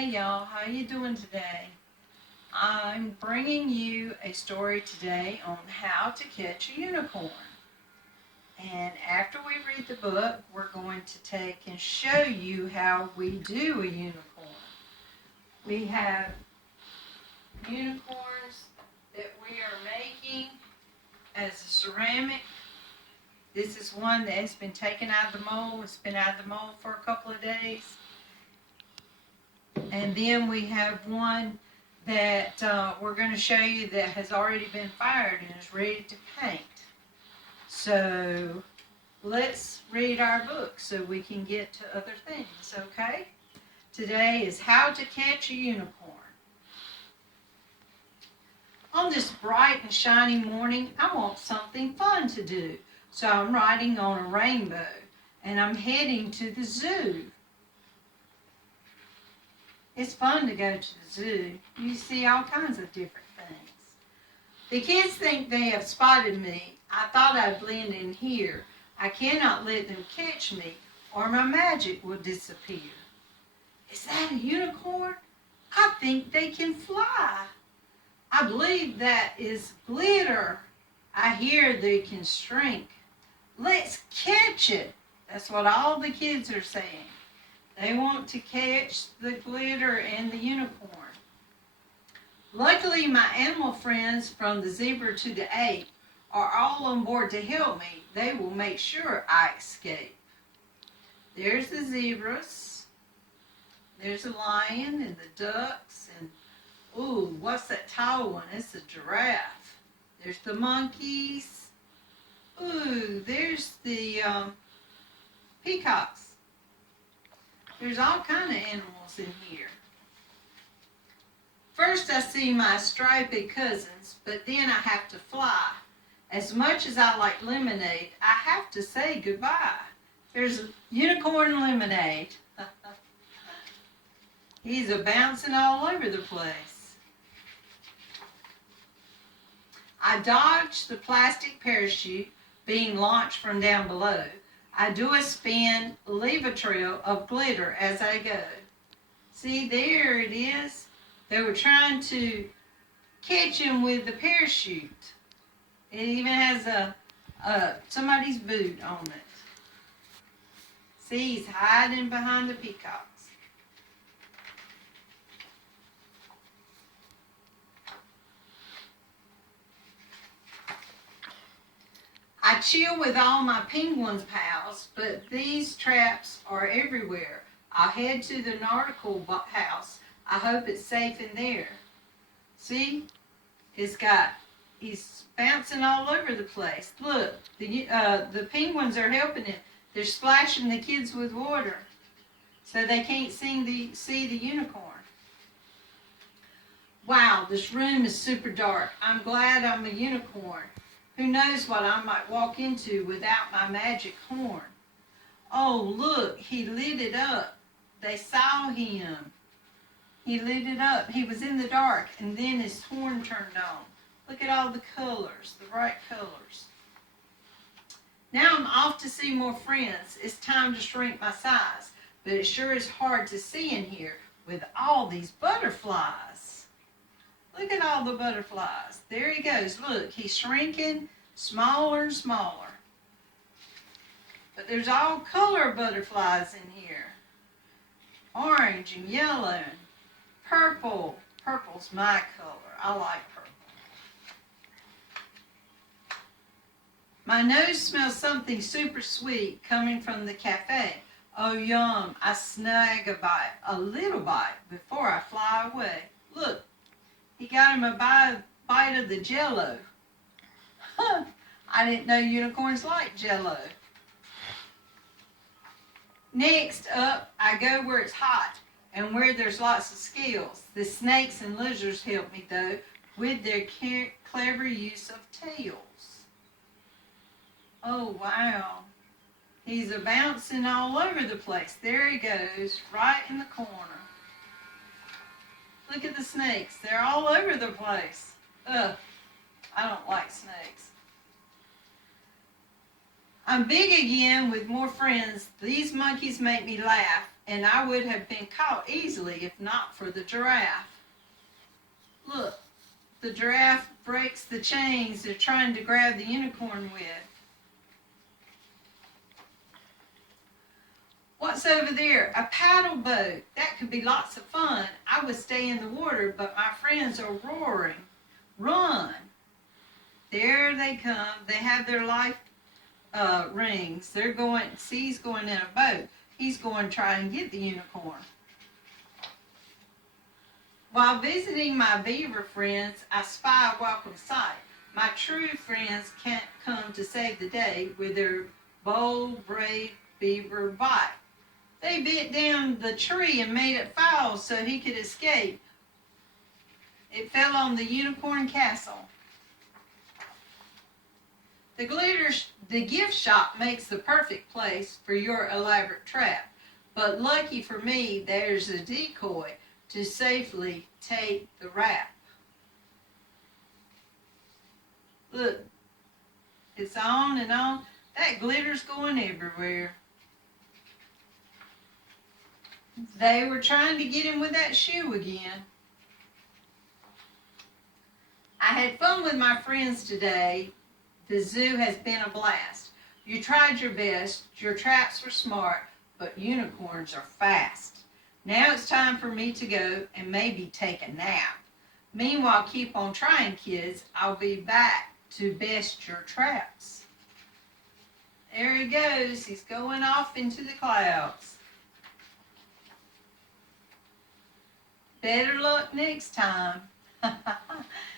Hey y'all, how you doing today? I'm bringing you a story today on how to catch a unicorn. And after we read the book, we're going to take and show you how we do a unicorn. We have unicorns that we are making as a ceramic. This is one that has been taken out of the mold. It's been out of the mold for a couple of days. And then we have one that we're going to show you that has already been fired and is ready to paint. So let's read our book so we can get to other things, okay? Today is How to Catch a Unicorn. On this bright and shiny morning, I want something fun to do. So I'm riding on a rainbow and I'm heading to the zoo. It's fun to go to the zoo. You see all kinds of different things. The kids think they have spotted me. I thought I'd blend in here. I cannot let them catch me or my magic will disappear. Is that a unicorn? I think they can fly. I believe that is glitter. I hear they can shrink. Let's catch it. That's what all the kids are saying. They want to catch the glitter and the unicorn. Luckily, my animal friends from the zebra to the ape are all on board to help me. They will make sure I escape. There's the zebras. There's the lion and the ducks. And, ooh, what's that tall one? It's a giraffe. There's the monkeys. Ooh, there's the peacocks. There's all kinds of animals in here. First I see my striped cousins, but then I have to fly. As much as I like lemonade, I have to say goodbye. There's unicorn lemonade. He's a-bouncing all over the place. I dodge the plastic parachute being launched from down below. I do a spin, leave a trail of glitter as I go. See, there it is. They were trying to catch him with the parachute. It even has somebody's boot on it. See, he's hiding behind the peacocks. I chill with all my penguins pals, but these traps are everywhere. I'll head to the nautical house. I hope it's safe in there. See, he's bouncing all over the place. Look, the penguins are helping him. They're splashing the kids with water so they can't see the unicorn. Wow, this room is super dark. I'm glad I'm a unicorn. Who knows what I might walk into without my magic horn? Oh, look, he lit it up. They saw him. He lit it up. He was in the dark, and then his horn turned on. Look at all the colors, the bright colors. Now I'm off to see more friends. It's time to shrink my size, but it sure is hard to see in here with all these butterflies. Look at all the butterflies. There he goes. Look, he's shrinking smaller and smaller. But there's all color butterflies in here. Orange and yellow and purple. Purple's my color. I like purple. My nose smells something super sweet coming from the cafe. Oh, yum. I snag a little bite before I fly away. Look. He got him a bite of the Jell-O. Huh, I didn't know unicorns like Jell-O. Next up, I go where it's hot and where there's lots of scales. The snakes and lizards help me, though, with their clever use of tails. Oh, wow. He's a-bouncing all over the place. There he goes, right in the corner. Look at the snakes. They're all over the place. Ugh, I don't like snakes. I'm big again with more friends. These monkeys make me laugh and I would have been caught easily if not for the giraffe. Look, the giraffe breaks the chains they're trying to grab the unicorn with. What's over there? A paddle boat. That could be lots of fun. I would stay in the water, but my friends are roaring. Run! There they come. They have their life rings. They're going, see, he's going in a boat. He's going to try and get the unicorn. While visiting my beaver friends, I spy a welcome sight. My true friends can't come to save the day with their bold, brave beaver bite. They bit down the tree and made it fall so he could escape. It fell on the unicorn castle. The gift shop makes the perfect place for your elaborate trap. But lucky for me, there's a decoy to safely take the wrap. Look, it's on and on. That glitter's going everywhere. They were trying to get him with that shoe again. I had fun with my friends today. The zoo has been a blast. You tried your best. Your traps were smart, but unicorns are fast. Now it's time for me to go and maybe take a nap. Meanwhile, keep on trying, kids. I'll be back to best your traps. There he goes. He's going off into the clouds. Better luck next time.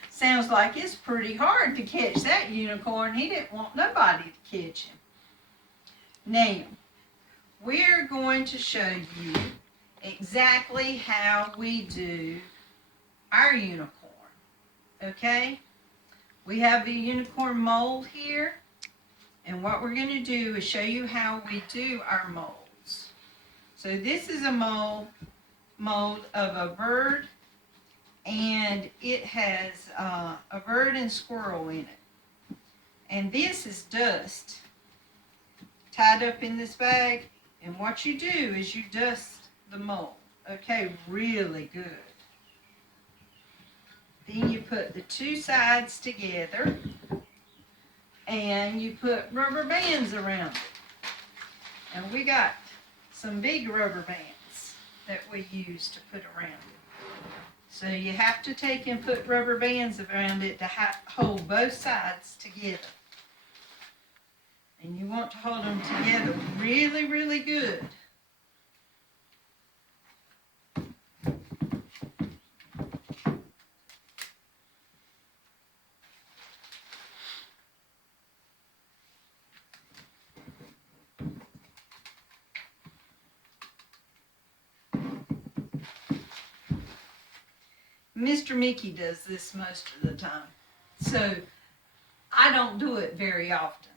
Sounds like it's pretty hard to catch that unicorn. He didn't want nobody to catch him. Now, we're going to show you exactly how we do our unicorn. Okay? We have a unicorn mold here. And what we're going to do is show you how we do our molds. So this is a mold of a bird, and it has a bird and squirrel in it. And this is dust tied up in this bag, and what you do is you dust the mold, okay, really good. Then you put the two sides together, and you put rubber bands around it. And we got some big rubber bands that we use to put around it. So you have to take and put rubber bands around it to hold both sides together. And you want to hold them together really, really good. Mr. Mickey does this most of the time, so I don't do it very often.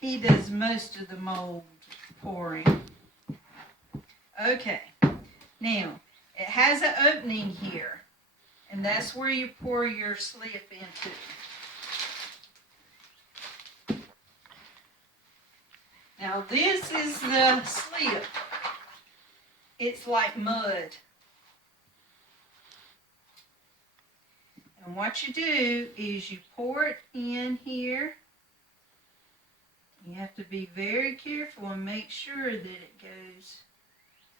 He does most of the mold pouring. Okay, now it has an opening here, and that's where you pour your slip into. Now this is the slip. It's like mud. And what you do is you pour it in here. You have to be very careful and make sure that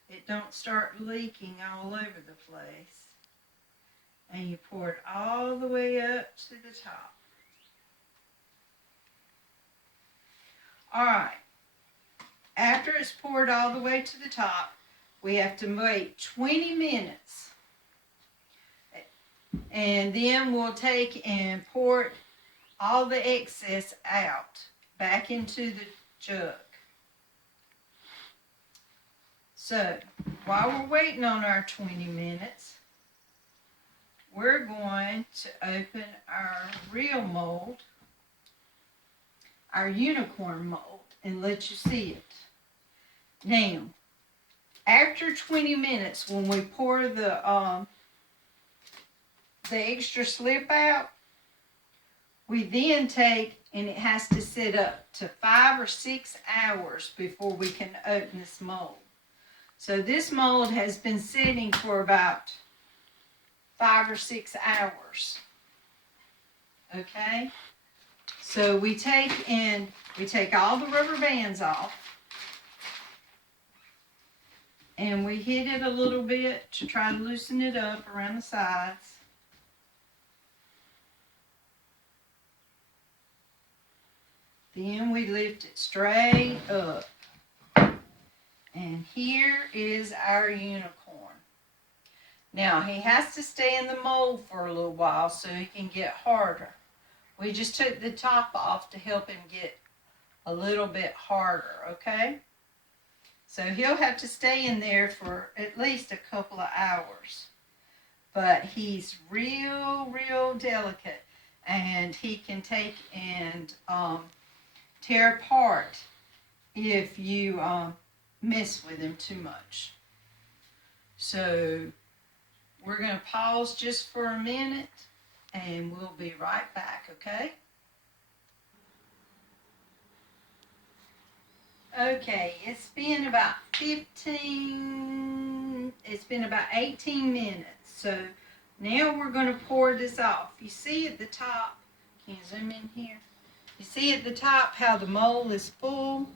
it don't start leaking all over the place. And you pour it all the way up to the top. All right. After it's poured all the way to the top, we have to wait 20 minutes. And then we'll take and pour all the excess out back into the jug. So, while we're waiting on our 20 minutes, we're going to open our real mold, our unicorn mold, and let you see it. Now, after 20 minutes, when we pour the extra slip out, we then take, and it has to sit up to 5 or 6 hours before we can open this mold. So this mold has been sitting for about 5 or 6 hours. Okay? So we take all the rubber bands off, and we hit it a little bit to try to loosen it up around the sides. Then we lift it straight up. And here is our unicorn. Now, he has to stay in the mold for a little while so he can get harder. We just took the top off to help him get a little bit harder, okay? So he'll have to stay in there for at least a couple of hours. But he's real delicate, and he can take and tear apart if you mess with him too much. So we're going to pause just for a minute, and we'll be right back, okay? Okay, it's been about 18 minutes. So now we're going to pour this off. You see at the top, can you zoom in here? You see at the top how the mold is full?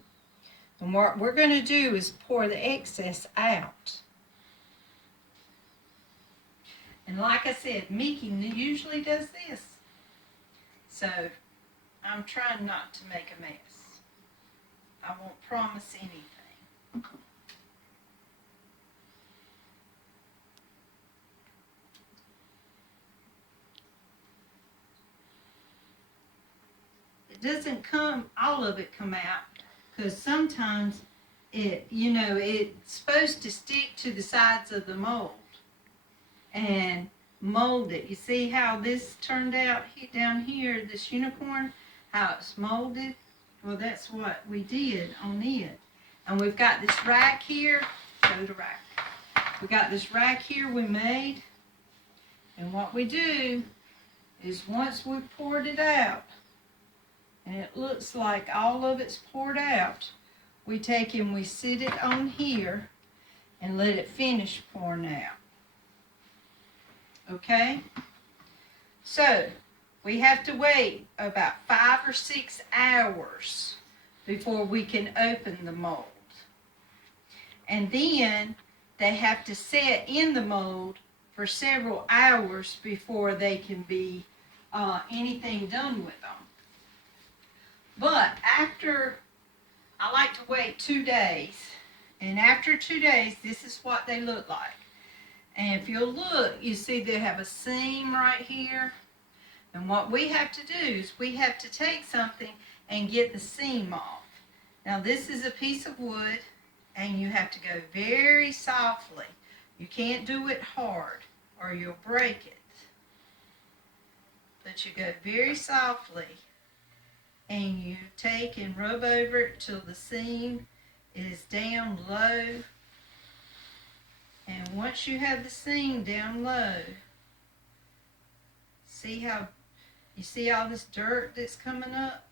And what we're going to do is pour the excess out. And like I said, Mickey usually does this. So I'm trying not to make a mess. I won't promise anything. It doesn't all of it come out, because sometimes it's supposed to stick to the sides of the mold and mold it. You see how this turned out down here, this unicorn, how it's molded? Well, that's what we did on it. And we've got this rack here. Show the rack. We got this rack here we made. And what we do is once we've poured it out, and it looks like all of it's poured out, we take and we sit it on here and let it finish pouring out. Okay? So, we have to wait about 5 or 6 hours before we can open the mold. And then they have to set in the mold for several hours before they can be anything done with them. But I like to wait 2 days. And after 2 days, this is what they look like. And if you'll look, you see they have a seam right here. And what we have to do is we have to take something and get the seam off. Now this is a piece of wood, and you have to go very softly. You can't do it hard or you'll break it. But you go very softly, and you take and rub over it till the seam is down low. And once you have the seam down low, see how you see all this dirt that's coming up?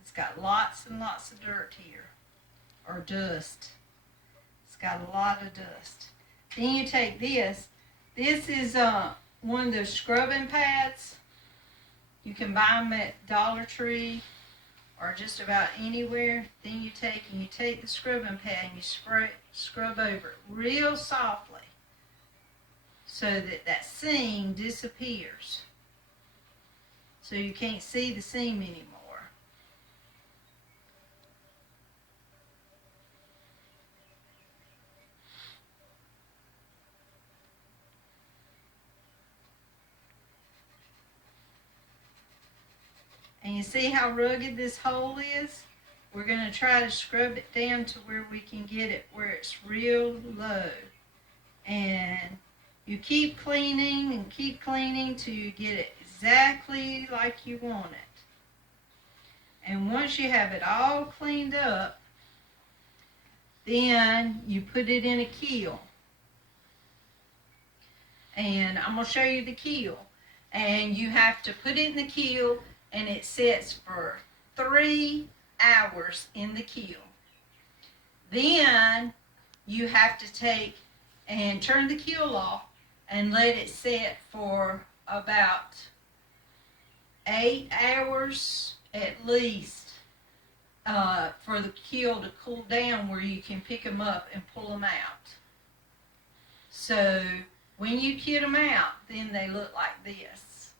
It's got lots and lots of dirt here, or dust. It's got a lot of dust. Then you take this. This is one of those scrubbing pads. You can buy them at Dollar Tree or just about anywhere. Then you take the scrubbing pad and you scrub over it real softly so that seam disappears. So you can't see the seam anymore. And you see how rugged this hole is? We're going to try to scrub it down to where we can get it where it's real low. And you keep cleaning and keep cleaning till you get it exactly like you want it. And once you have it all cleaned up, then you put it in a keel. And I'm going to show you the keel. And you have to put it in the keel and it sits for 3 hours in the kiln. Then you have to take and turn the kiln off and let it sit for about 8 hours at least for the kiln to cool down where you can pick them up and pull them out. So when you kit them out, then they look like this.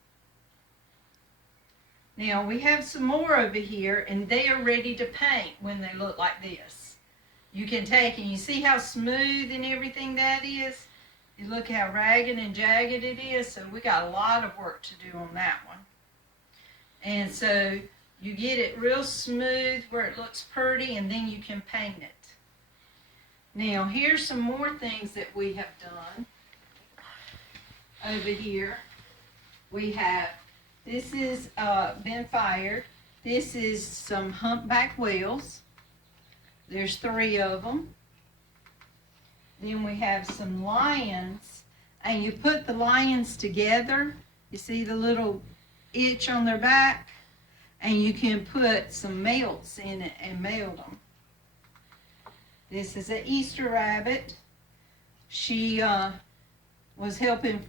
Now we have some more over here, and they are ready to paint when they look like this. You can take, and you see how smooth and everything that is? You look how ragged and jagged it is, so we got a lot of work to do on that one. And so you get it real smooth where it looks pretty, and then you can paint it. Now here's some more things that we have done. Over here we have, this is been fired. This is some humpback whales. There's 3 of them. Then we have some lions, and you put the lions together. You see the little itch on their back, and you can put some melts in it and melt them. This is an Easter rabbit. She was helping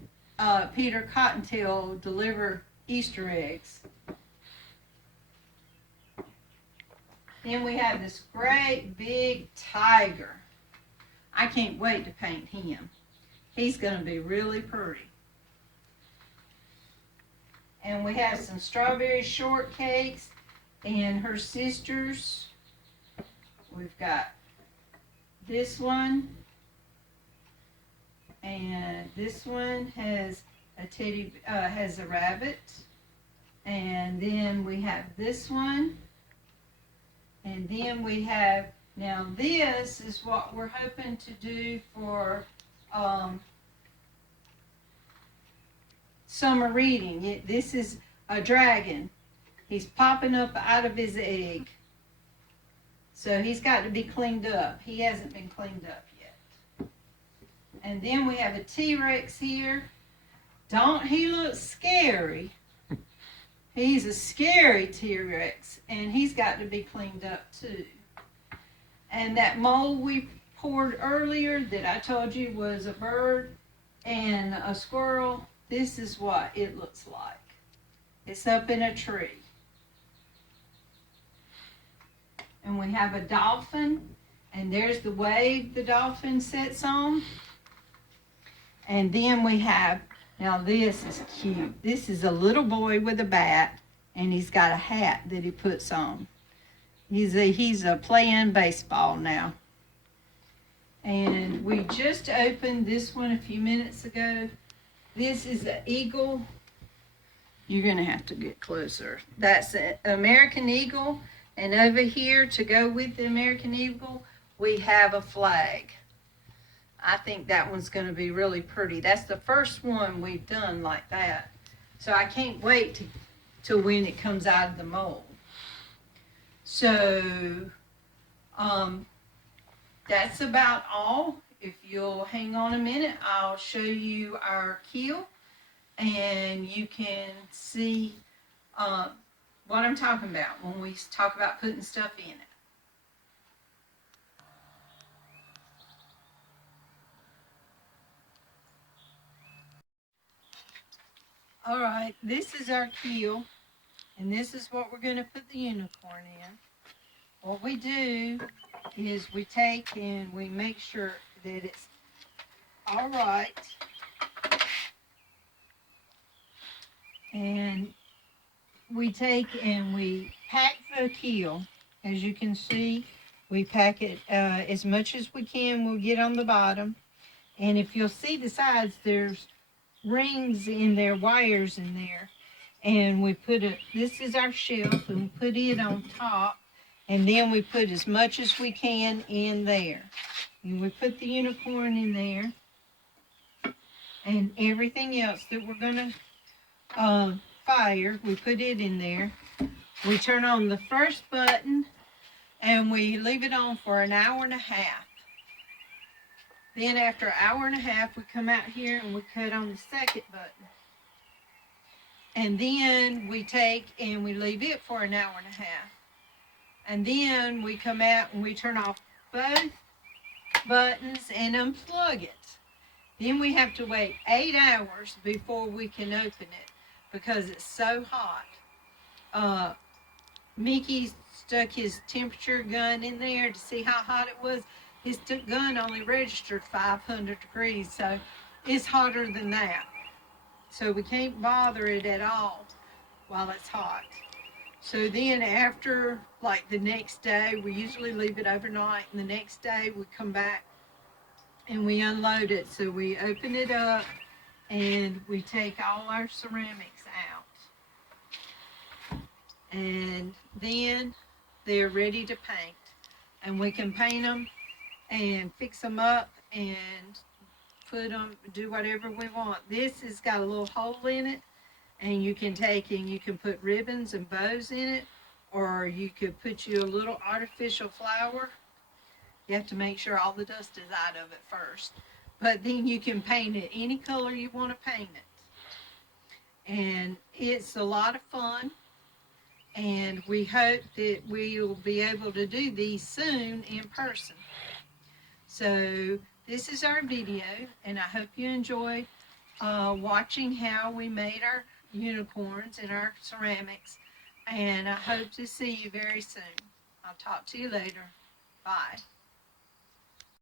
Peter Cottontail deliver Easter eggs. Then we have this great big tiger. I can't wait to paint him. He's going to be really pretty. And we have some strawberry shortcakes and her sisters. We've got this one, and this one has a rabbit, and then we have this one, and then we have, now this is what we're hoping to do for summer reading. This is a dragon. He's popping up out of his egg. So he's got to be cleaned up. He hasn't been cleaned up yet. And then we have a T-Rex here. Don't he look scary? He's a scary T-Rex, and he's got to be cleaned up too. And that mold we poured earlier that I told you was a bird and a squirrel, this is what it looks like. It's up in a tree. And we have a dolphin, and there's the wave the dolphin sits on. And then we have, now this is cute. This is a little boy with a bat, and he's got a hat that he puts on. He's playing baseball now. And we just opened this one a few minutes ago. This is an eagle. You're going to have to get closer. That's an American eagle. And over here, to go with the American eagle, we have a flag. I think that one's going to be really pretty. That's the first one we've done like that. So I can't wait till when it comes out of the mold. So that's about all. If you'll hang on a minute, I'll show you our kiln, and you can see what I'm talking about when we talk about putting stuff in it. All right, this is our kiln, and this is what we're going to put the unicorn in. What we do is we take and we make sure that it's all right. And we take and we pack the kiln. As you can see, we pack it as much as we can. We'll get on the bottom. And if you'll see the sides, there's rings in there, wires in there. And we put this is our shelf, and we put it on top. And then we put as much as we can in there. And we put the unicorn in there. And everything else that we're going to fire, we put it in there. We turn on the first button, and we leave it on for an hour and a half. Then after an hour and a half, we come out here and we cut on the second button. And then we take and we leave it for an hour and a half. And then we come out and we turn off both buttons and unplug it. Then we have to wait 8 hours before we can open it because it's so hot. Mickey stuck his temperature gun in there to see how hot it was. His gun only registered 500 degrees, so it's hotter than that. So we can't bother it at all while it's hot. So then after, like the next day, we usually leave it overnight, and the next day we come back and we unload it. So we open it up and we take all our ceramics out. And then they're ready to paint. And we can paint them and fix them up and put them, do whatever we want. This has got a little hole in it, and you can take and you can put ribbons and bows in it, or you could put you a little artificial flower. You have to make sure all the dust is out of it first. But then you can paint it any color you want to paint it. And it's a lot of fun. And we hope that we will be able to do these soon in person. So this is our video, and I hope you enjoyed watching how we made our unicorns and our ceramics. And I hope to see you very soon. I'll talk to you later. Bye.